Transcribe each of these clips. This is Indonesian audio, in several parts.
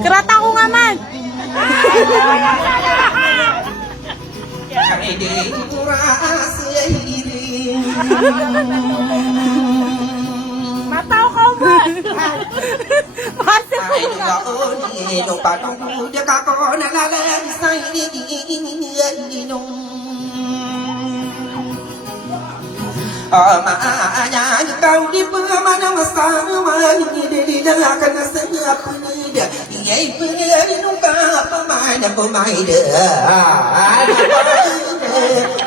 Kerata ko nga man. Mataw ka man. Basta ko nga. Kau di mana masa di akan setiap penida Ia beri nuka pemain pemain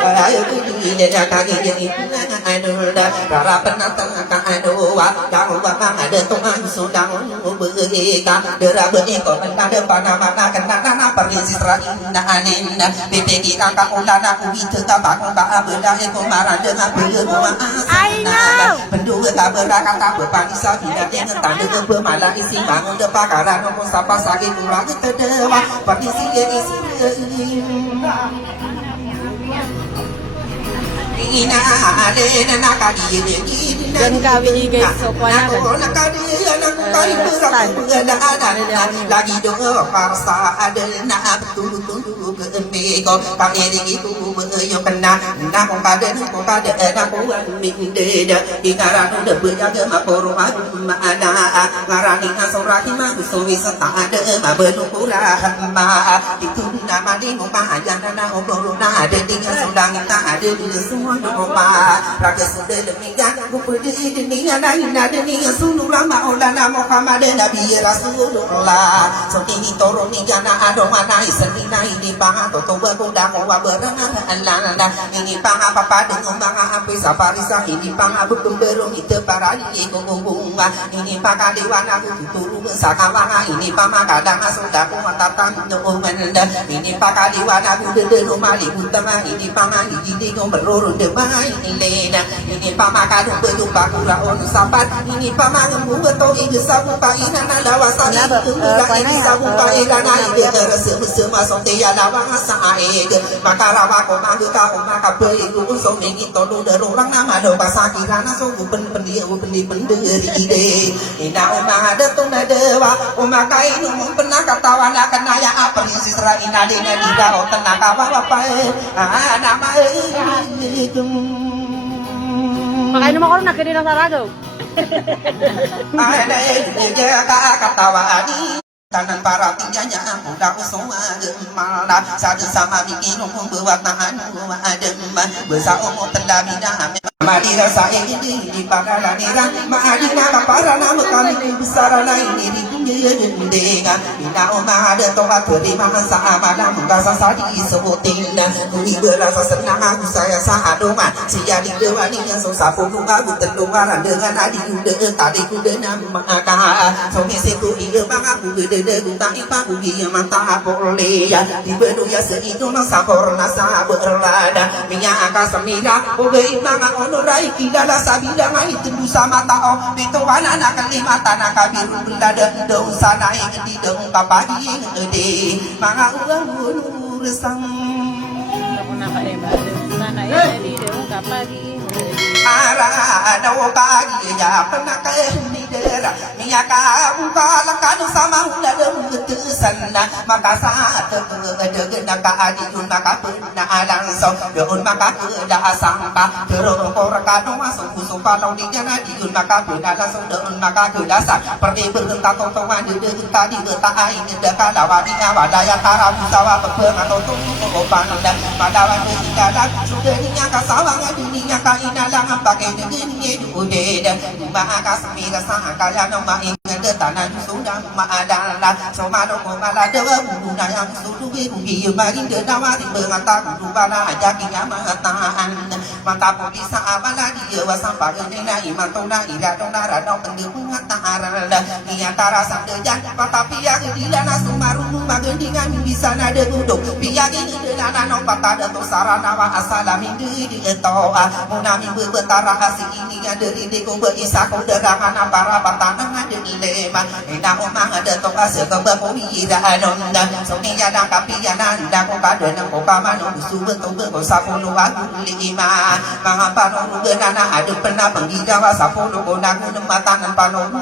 Ayo pergi dan kaki jadi anda para penantang anda kau bapa ada tuan sudah berika dera beriko anda mana kena pergi sisra inna BPG kakak ulana itu kabak kabak benda itu marah dengan berdoa pendua kabera kata berpanisa tidak dengan tanda bermalah isi bangun depakaran nombor sapa sakit kurang terdewa permisi isi Dan kawin ni guys, so kuala lagi doa parsa ada nak betul kemiko kami itu yo kena nak pada nak minde di karang udah berjaga makoro mana ngarani asoraki manusia wisata ada mabelukura ma itu nama di rumah aja nana obrol ada tinggal sedang tak ada di semua rumah raga sudah demikian buku di dunia lain ada ni sunura maulana Muhammad Nabi Rasulullah so ini turun ni jana ada mana isenina ini bang toto berkodang wa berenang alanda ini bang apa dengan bang apa saparisa ini bang betul berung itu para ini bunga ini bang kaliwana turu sakawanga ini bang kadang sudah kuatatan nunganda ini bang kaliwana de rumah utama ini bang ini berurun demai ini ini bang kadang berjumpa kura on sapat ini bang betul ini sabu paina lawasa ini sabu paina ini semua sontia lawang sae maka rawa ko mangga ko maka beli lu so mengi tolu derong nama do pasaki rana so pendia penderi ide ina oma ada tu dewa oma kai nu pernah katawan akan aya apa sisra ina dina dida o tenang kawa apa nama Makanya naman ako nagkadi ng sarado. ada katawa adi kanan para tingginya muda usuma gemala satu sama bikin membuat tahan adem besar umur pendamina Madira saya ini di pangkalan nira Madina para nama kami besar lain ini dunia jendengan Ina oma ada tobat terima masa amalan merasa sadi sebutin dan kuni berasa senang aku saya sahadoman sejadi dewani yang susah pun aku terluaran dengan adik kuda tadi kuda nama akak so misiku iya bang aku gede buta ipaku dia mata boleh ya di benuya seitu nasa nasa berlada minyak akas semira obe bang Nurai kidala sabida ngai tendu sama tao itu anak kelima tanah kabiru belada daun sana yang di daun kapadi ede manga uang gunung resang Ako nakaibad. Sana yun, di daw kapagi. ara dawo kagi ya pernah ni dera miyaka uka lakanu sama hula demu sana maka saat degena ka adi maka pernah adang so deun maka da sangka terus korakano masuk kusupa tau di jana di maka pernah langsung deun maka kedasa pergi bergenta tontongan de tadi betai de kalawani awadaya tara busawa bepengan tonton opan dan padawan tidak sudah ninya kasawang dunia ka inalang pakai dunia udah dan maka semira sangkaya nama ingat tanah sudah maadalah sama dong malah dewa bunda yang sudah bumi bagi dewa di mengata dubana aja kinya mataan mantap bisa apalah dia sampai dengan iman tona ira tona rado pendukung taharan dia tara sandejan tapi yang di dana sumaru bagendingan bisa nada duduk biar ini dengan anak kata dan sarana wa asalamin di toa munami betara asing ini ada di deku berisa kau derangan para patangan ada di lema ina umang ada to asa ke berkowi da anonda soni ada kapiana nda ko kada nang ko kamano usu betul ko sapulu aku lima mangapano benana ada pernah penggidawa sapulu ko naku nematan pano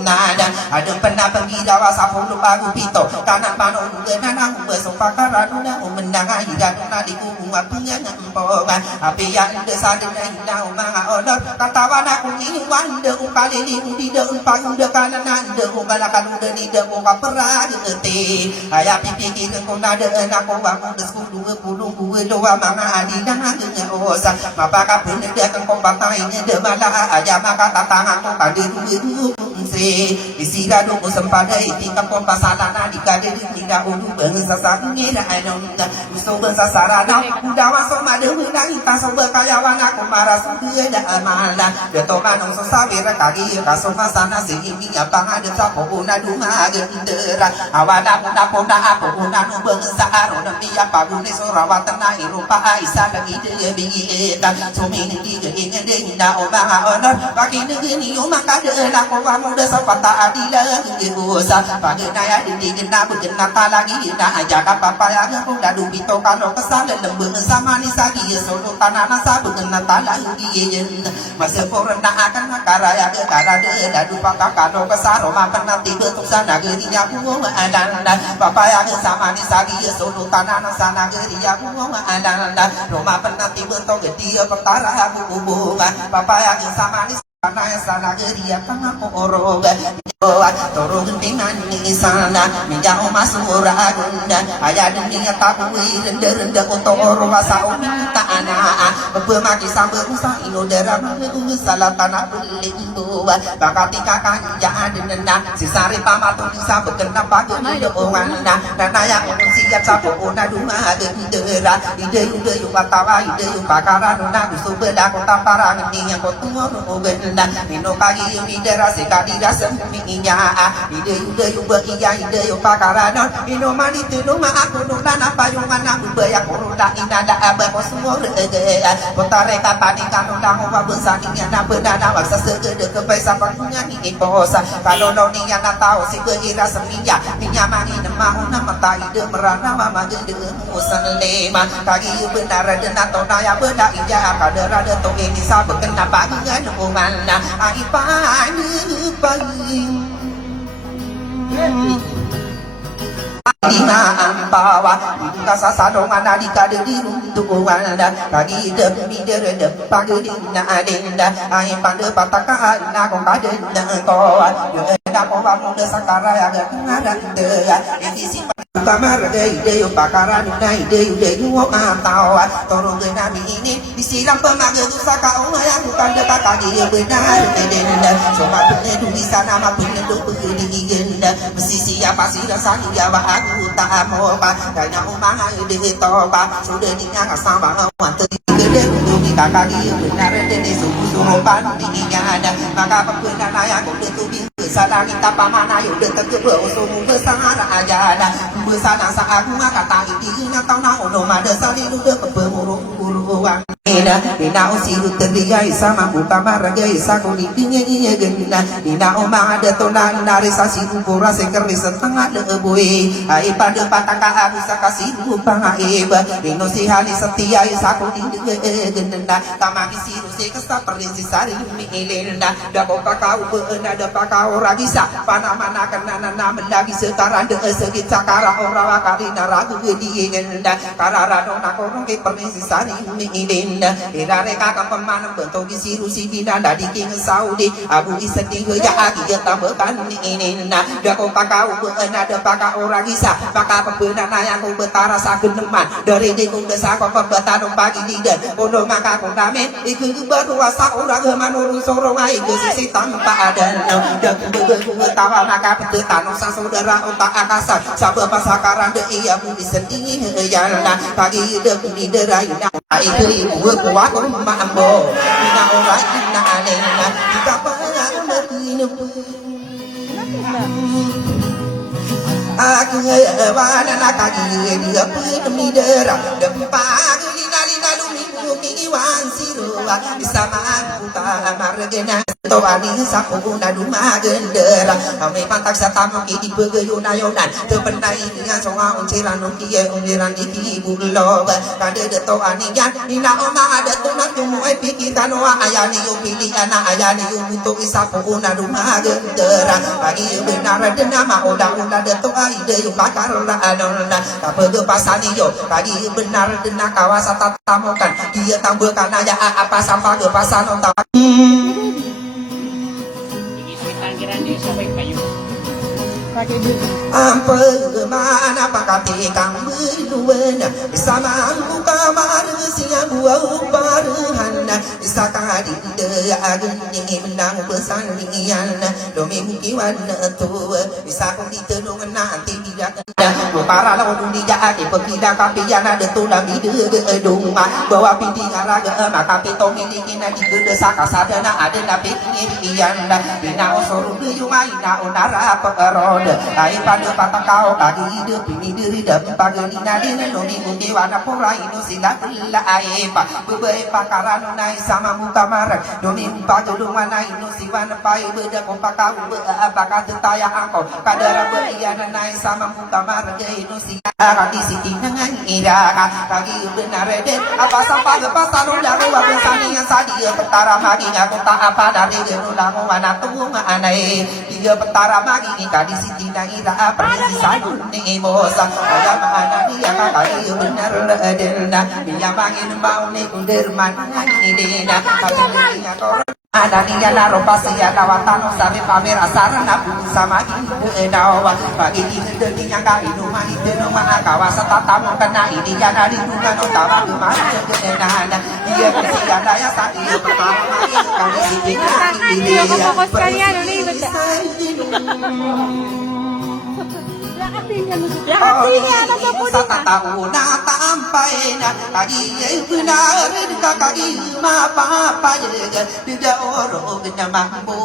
nada ada pernah penggidawa sapulu aku pito kanan pano benana besopakara nda menanga hidan nadi ku apungan empoba api yang desa dengan indah umang odor katawan aku ini wanda ukali di daun pang de kanan de ukalakan de di de uka perah gete aya pipi ke kona de aku bangun desku 22 doa manga adi dan dengan osa mapaka pun de ke kompatai de mala aja maka tatang aku kade du se isira do sempadai tingkap kompasana di kade tidak ulu bangsa sangira anonda so bangsa sarana udah masuk madu nang kita sobat kayawan aku marah sudah dah amala de toman so sabira kagi kaso masana sini apa ada sapo una duma gendera awana puna aku una nu bangsa arona biya pagune so rawatan na irupa aisa lagi de bingi dan sumi ni de ingin na obang honor bagi negeri umaka de na ko wa muda sapata adila usa pagi na ya di na bukan nata lagi na aja papa ya ko da du bito kalo kesal lembeng sama ni sagi solo tanana sabu kena tala yen masih porna akan karaya ke karade dadu pakak kalo kesaro makan nanti betul sana gerinya ku adanda papa ya sama ni sagi solo tanana sana gerinya ku adanda roma penanti betul gede pertara ku papa ya sama ni sana geria kang oroga toro gentingan ni sana minjau masuk ragunda aya dunia takuwi rende kontoro wasau minta ana bemaki sambe usa inodera salatana belindu bakati kakang jangan denna sisari pamatu bisa bekena pagi doana dan aya siap sapo ona duma gendera ide watawa ide pakara dona subeda kota parang ni yang kotumo ben Nino kagi yung idera si kadira seminya ide yuba iya ide yung pakaranon ino manito no maako no nanapa yung anak baya kurunda inada aba ko semua rege potare kapani kanu dango babesani na benana waksa segede ke pesa pakunya ni posa kalau no ni na tao si beira seminya ninya mangi nemahu na mata ide merana mama gede musan lema kagi yung benar dena tona ya benda ija kadera de to ini sabek kenapa ngan uman ai panu paling Dina ampawa kasa sadongan adika de di runtuan da kagi de mider de pagi dina adenda ai pande pataka na ko kade na ko yo da ko ba mo de sakara ya ga ngada de ya isi kamar de yo pakara na de yo ampawa toro de na mi ini disiram pemaga saka o ya bukan de kagi benar de so ma de du bisa nama punya do di genda mesti siapa sih rasanya ya aku tak mau pa kaya umang ide to pa sudah dinya sama wantu gede untuk kita kaki benar de suruh pan dinya ada maka pernah naya kudu tubi sadar kita pamana yo de tegebe usumu besar aja ada besar sa aku kata ini tau na ono made sali lu de keburu-buruan ina usiru terdiai sama buka marga isa kuni dinye genda ina umang ada tonan narisa siru pura sekeri setengah lebui ai pada pataka aku sakasi upang aiba ino si hali setia isa kuni genda tamaki siru se kesta perisi sari mi elenda da boka kau beena da pakau ragisa panamana kenana nama lagi sekarang de segit sakara ora wakari naragu di genda karara dona korong ke perisi sari mi elenda irare kakak pemana bentuk isi rusi bina dari king Saudi abu isedi ya aki ya tambakan ini na da ko pakau beena da pakau ragisa pakau pembena yang ko betara sakun neman dari di ko desa ko pembetano pagi di dan ono maka ko dame iku berdua sa orang manurun sorong ai ke sisi tanpa ada da ko tawa maka petano sa saudara otak akasa sabab pasakaran de iya bu isedi ya na pagi de ni de raina itu ibu kuat mambo ina ora ina alena kita pangan ini Wana nakagi dia pemidera dempa lina lina lumi wan siroa sama buka margena tawani sapuna duma gendera ame pantak satamu ki begeuna yonan tepenai nya songa unciran ki undiran iki bulo kade de tawani ya ina oma ada tunak jumu pikir kanoa ayani yo pilih ana ayani yo untuk sapuna duma gendera bagi benar denama oda-oda de toa ide yo bakar la anona kapege pasani yo bagi benar dena kawasan tatamokan dia tambahkan aja apa sampah ke pasan otak Kiranya sampai kayu. Pakai dulu. Apa mana pakati kang berduan sama buka maru sia buah baruhan sakadi de agni menang pesanian domi mukiwan tu bisa kong ditenung nanti tidak para lawan dunia ake pekida kapiyana de tu lami de duma bawa pidi ngaraga maka pitong ini kina di gede saka sadana ada nabi iyan bina osoro yuma ina onara peron ai pada patang kau kadi hidup ini diri dan pagi nadine noni muke wana pura ino sila la ai pa bebai pakaran nai sama muka marak noni pa gedung mana ino siwana pai beda kompakau apakah tetaya angkau kadara beriana nai sama muka marak ino sila kaki siti dengan ira kaki benar de apa sampai lepas taruh daru apa sani yang sadia petara magi aku tak apa dari gerulang wana tuh anai dia petara magi kadi siti ira pergi salun ni bosa ayam anak dia kakak benar dena dia bangin bau ni kunderman ni dena tapi dia korang ada dia la ropa sia lawatan sabe pamer asarana sama ibu dawa bagi dia dia kali rumah itu rumah kawasan tatamu kena ini jana di rumah tawa rumah dena dia sia daya saat dia pertama kali sini dia fokus kalian ini tahu na tampai na kagi benar kagi ma papa je tidak oro benda mampu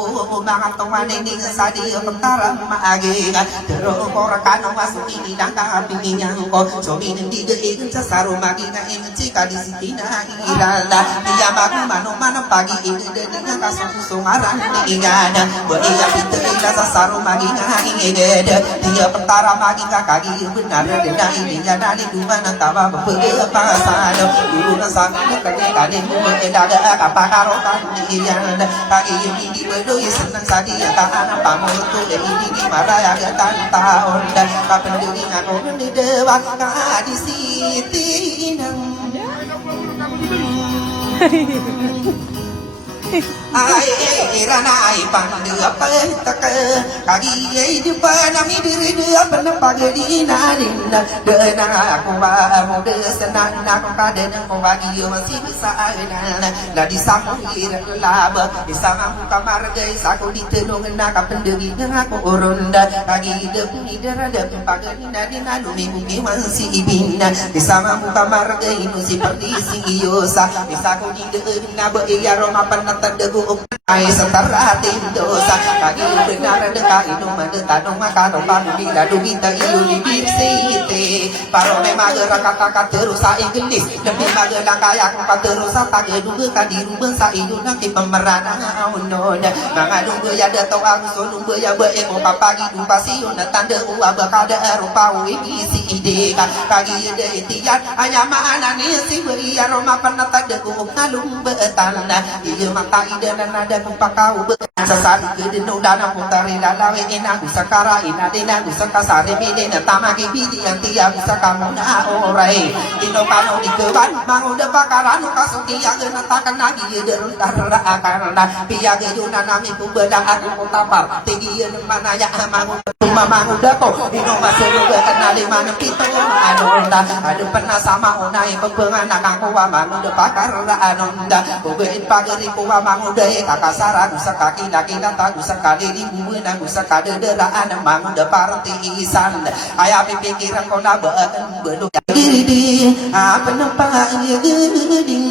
mangat tuan ini sadi pentara magi terus korakan masuk ini dan kami yang ko so ini tiga ini sasaru magi na ini kadi sitina irala dia baru mano pagi ini dengan kasus sungaran ini ada beria itu sasaru magi na ini dia pentara magi kaki benar dena ini jana di mana tawa bepergi pasan dulu nasang kaki ada apa karotan ini kaki ini berdua senang sadi tak anak pamu tu ini marah ya tahun dan kapan diri aku di dewan di sini ai rana ai pandu apa tak kagi ai di pana mi diri dia pernah pagi narinda dena aku ba mode senang aku kaden aku bagi masih bisa ana la di samir lab di sama kamar guys aku ditenung nak pendiri aku oronda kagi de pidera de pagi nadina lumi mungkin masih ibina di sama kamar guys nu si perisi yosa bisa aku di na ba ya roma pernah terdebu ai setara dosa kaki benar dekat itu mendekat makan obat bila dugi tak iu di bisiti paro memang kata terus saya gelis lebih bagai langkah aku terus tak kedua kali rumah saya nanti pemeran unon mangadu ya ada tahu aku solung ya beeko pagi du pasio na tanda uwa bakada eropa wi si ide kaki de tiat hanya mana ni si beri aroma pernah tak de ngalum betana dia mata ide nada pakau sasari gede no dana putari lalawe ena gusakara ina dena gusakasare bide na tamagi bidi yang dia bisa kamu na orai ino kano di keban mangu de pakaran kasuki yang na takan lagi de darra akarna pia ge juna nami kubeda aku tapar tinggi mana ya mangu mangu dako ino masuk ke kenali mana pito anonda ada pernah sama onai pepengan aku wa mangu de pakarra anonda bukan pagari ku wa mangu de kakasara gusa kaki laki nata gusa kali di bumi na gusa kade deraan mangu de parti isan ayah pikiran kau na belum diri di apa nampak geding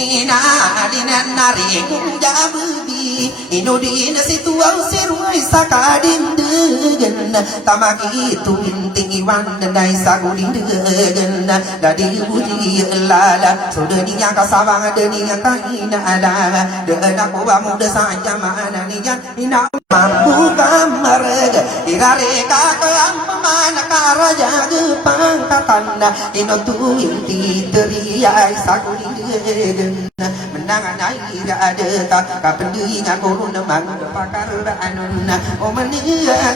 ina dinan nari ku jabu inodin situ au sirui sakadim degen tamaki tu inting iwan dai sagudin degen dadi budi lala sodeni yang kasawang deni yang kaina ada dena ko ba mu desa jamana ni yang ina mampu kamarga irare kakang pemana karaja gepang katanda ino tu inti teriai sagudin degen menangan air ada tak pendiri ngurun mang pakar anun omania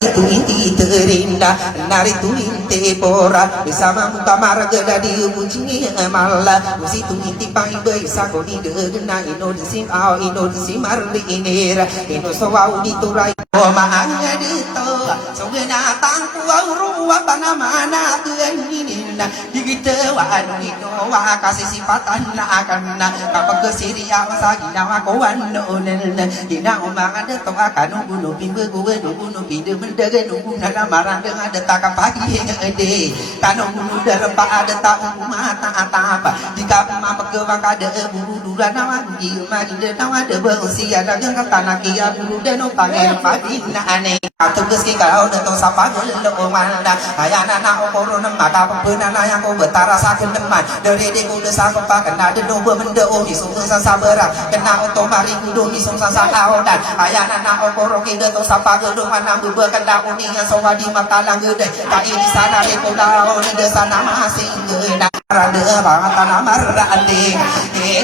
itu inti terindah nari tu inti pora bersama muka marga dari uji malah usi tu inti pai bisa kau di dena ino disim au ino disim marli inera ino sawau di turai omahnya di to songena tangku au ruwa panamana keninina digite wa ino wa kasih sifatan akan kapag siria masagi na ako anonen ina umangan to akan uno bimbe uno bide mendaga nunggu na marang dengan ada tak pagi ngede kanong uno darpa ada tak mata apa jika mapagawang kada buru dura na di magi de na ada bangsi ada yang tanah kia buru de no pangen pagi na ane atugas ki kau de to sapa lo manda ayana na okoro na mata pena na yang ko betara sakit teman dari de ko de sakop kena de no benda oh isung sabara kena otomari kudu isung sasa dan ayana na okoro ki de to sapa gedo mana bebe kena uni yang sowa di mata lang gede ka ini sana de ko lao de sana masih gede rade ba tanah marande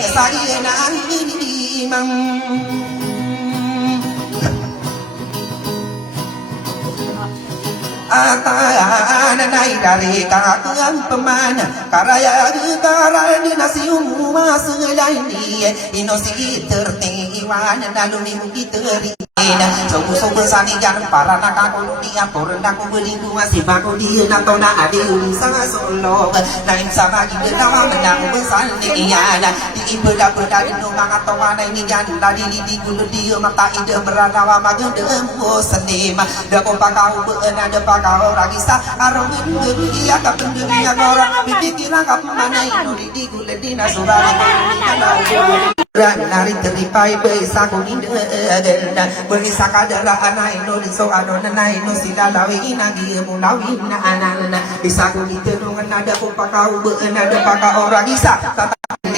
sagi na ini mang Atanay dari kakang pemana karaya gegara di nasi umma selaini inosi tertiwan nalumi mugi teri sobu sani jan para nakako dia porna ko belingu masih bako dia natona ade sama solo nain sama gide nama menang besar ni yana di beda-beda di rumah atau mana ini jan tadi di gulu dia mata ide beranawa magede senima da ko pakau beuna da pakau ragisa arongin dia ka pendirian orang pikiran ka mana ino di gulu di nasurari nari teripai besa ko inde bagi sakadara anai no diso ano nanai no sila lawi inagi mulawi na anana bisa ko diteno ada ko pakau beuna da pakau ragisa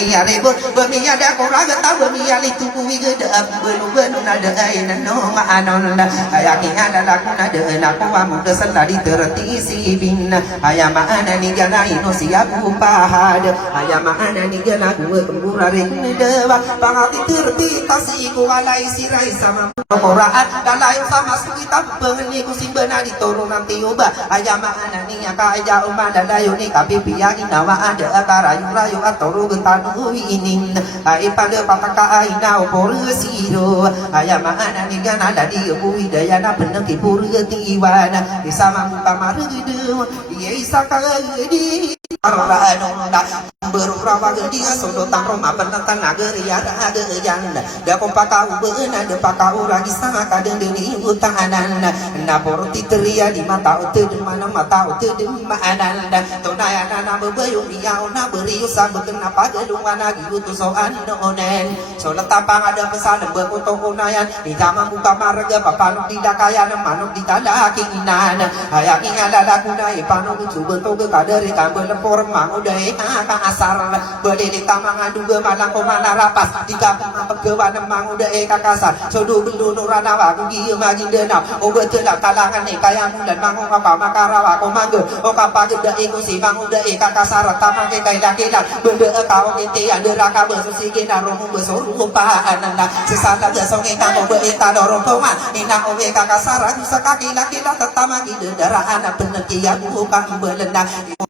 ya rebo bemiya da ko raga ta bemiya li tu kuwi gede belum ada aina no ma anon ayaki ada la kuna de na ko wa mu de sandari terti si bin ayama ana ni gana ino siapu pahad ayama ana ni gana ku kemburare de wa pangati terti kasi ko alai sirai sama Qur'an dalai sama kita pengeni ku simbana di toro nanti oba ayama ana ni ka aja umma dalayo ni kapipi ya nawa ada akarayu rayu atoro gentan inin ai pada pataka aina opor siro ayama ana ni gana dadi bui daya na peneki pur tiwana sama mukamar gedu ye isaka gedi arana berurawa gedi sodo tamroma penatan nageri ada janda da kompaka ubeuna de pakau ragi sama kadang deni utahanan na porti teria di mata utu di mana mata utu di maanan tonaya na bebeyu dia na beriu sabeken apa gelungan gitu soan nonen so letapang ada pesan berfoto unayan di kamar buka marga papanuk tidak kaya manuk di tanda kinginan hayaki ada lakunai panuk coba toge kadari kambel lepor mang udah ka asar berdiri tamang adu malang ko mana rapas di kampung pegawan mang udah kasar so du nurana wa kugi magi denau o betul kalangan ni kaya bulan mangung apa makarawa ko mangge o kapag de iko si mang udah kasar tamang ke kaya kilan bende kau kete ada raka bersusi kena romu bersorupa ananda sesana gesonge kamu berita dorong koma ina owe kakasara sekaki laki dah tetama gide darah anak peneki yang bukan belenda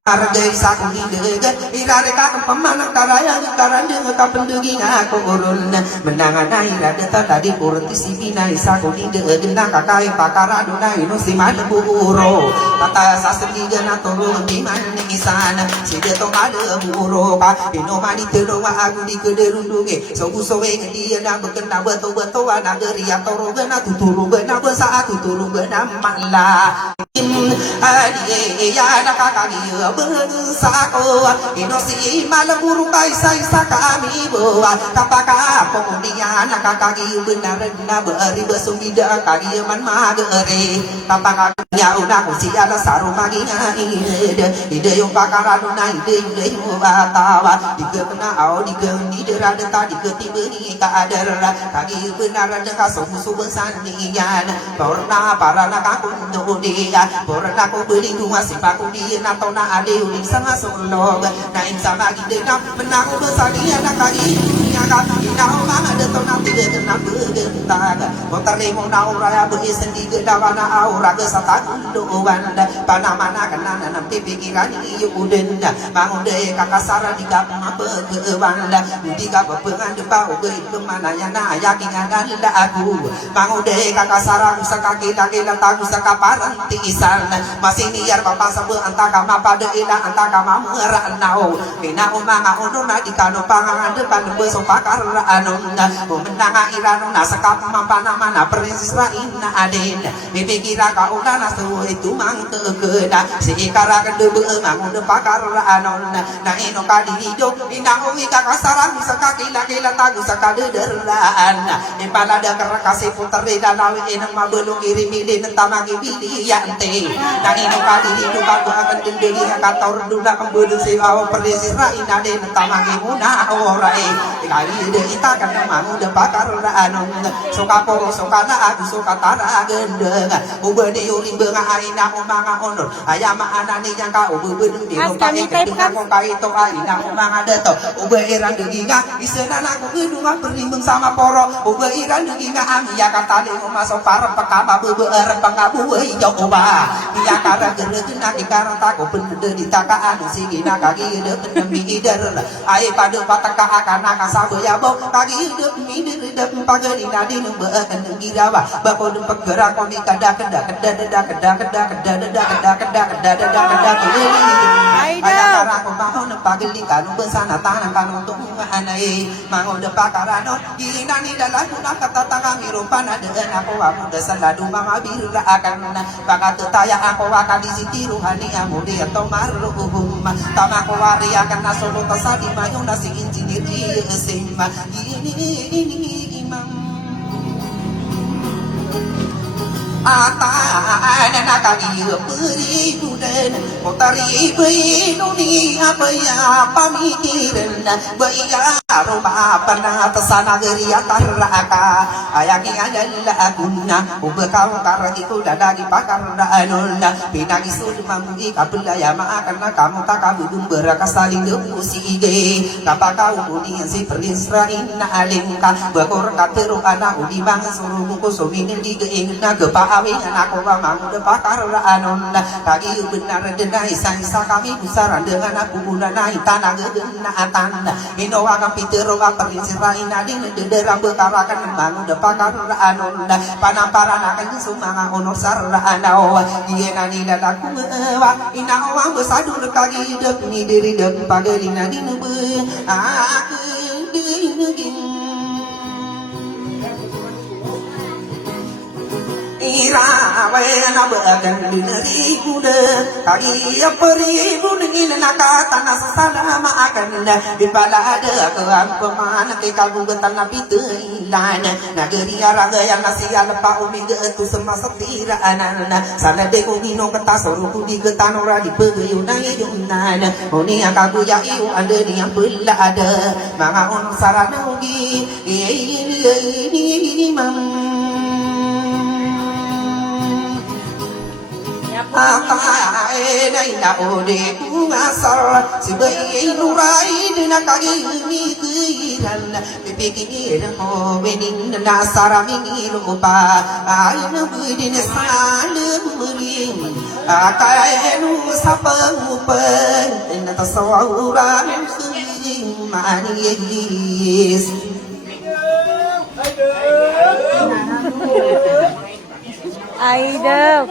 harga isaku gide irare kakam pemana karaya karan dengan kapendegi aku urun menangan aira deta tadi kurti sibina isaku gide dena kakai pakara dona ino siman buro tata sasri gena turun di mana ni sana side to ada buro ka ino mani tero wa aku di kederunduge so usowe dia na bekena beto-beto na geria toro gena tuturu gena besa tuturu gena mala adi ya nakakagi bersako inosi malam burung baisai sakami bawa kapaka pengundian nakakagi benar na beri besumida kagi man magere kapaka nyauna kusiala saru maginya ide yung pakarado na ide yung batawa digena au digeni derada tadi ketibeni kaadara kagi benar dengan susu besanian porna para nakakundo dia porna ko beli dua sipaku dia nato na ade uling sama solo na insama gide na benang besania nakagi nyaga inau mana de to na tiga kena begentag potare mo na ora begi sendi gedawana aura ke satakundo wanda panamana kana na pipikiran ieu uden mangunde kakasara di kapma wanda di kapengan de pau ge kemana ya na yakin ada aku mangunde kakasara sakaki lagi tagu sakaparan tiisan masih niar papa sabu antaka mapa de ila antaka mamera nau ina umanga ununa di kanu pangan depan beso pakar anuna menanga iranu na sakap mapa nama na princess raina aden bibikira ka udana su itu mang tekeda sikara kedebe mang de pakar anuna na ino kadi hidup ina umi kakasara sakaki lagi tagu sakade derlaan impala da kasih putar di dalawi enang mabelung iri milih tamagi bili yante dan ino kadi hidup aku akan dendeli kantor duda kembali si aw perisi raina de tamagi muna orai kali de ita kan mamu de pakar anong suka poro suka na aku suka tara gendeng ubeni uri benga aina umanga onor ayama anani yang ka ubu bedeng di rumah ikan ko kai to aina umanga de to ube iran de ginga isena aku gedunga berimbang sama poro ube iran de ginga amia kata de masuk para pekaba beber pengabu hijau oba dia kara gereuna ikara tako bener di taka anu sigina kagi de penemi ider ai pada pataka akan sabu ya bo kagi de mider de pagari nadi nu beukeun girawa bako de pegera komi kada kada kada kada kada kada kada kada kada kada kada kada ko mahon pagili kanu besana tanah kanu tung anai mango de pakarano inani dalah kuna kata tangan mirupana de aku aku saladu mama birra akan bakat taya aku akan di siti ruhani amudi atau marruhum tama ko wari akan nasolo tasadi mayo nasi injinir sima ini imam ata nakagi beri buden potari beri nuni apa ya pamikiran baya roba pana tasana geria taraka ayaki adalah guna ubekau karagiku dadagi pakar anunda pinagi sud mamui kapulaya ma karena kamu tak kabudum berakasali demusige kapakau uni si perlisrain alingka bakor kateru anak udi bang suruh buku sominin digeingna gepa awi aku bang udah pakar anunda kagi benar denai isa kami besaran dengan aku bulan naik tanah gedena tanda ino akan pitero akan diserahin ading derang bekarakan bang udah pakar anunda panamparan akan sumanga honor sarra anau dia nani lalaku wa ina awang besadur kagi dep ni diri dep pagari nadi nube aku dingin irawe na bagan dinari kuda kagi peri bunin nakata nasala ma akan dipala ada ke pemana ke kagu betan nabi teilan nagari araga yang nasial pa umi getu semasa tiraan sana de ko gino kata soru di getanora di pegayuna yunan oni akagu ya iu ada ni yang bela ada manga on sarana ugi ini mam Akai nai na ode kungasar sibai nurai dina kagi ni kiran pipikir ho benin na sarami lupa ai na budin salem murim akai nu sapang upen na tasawuran manis Aida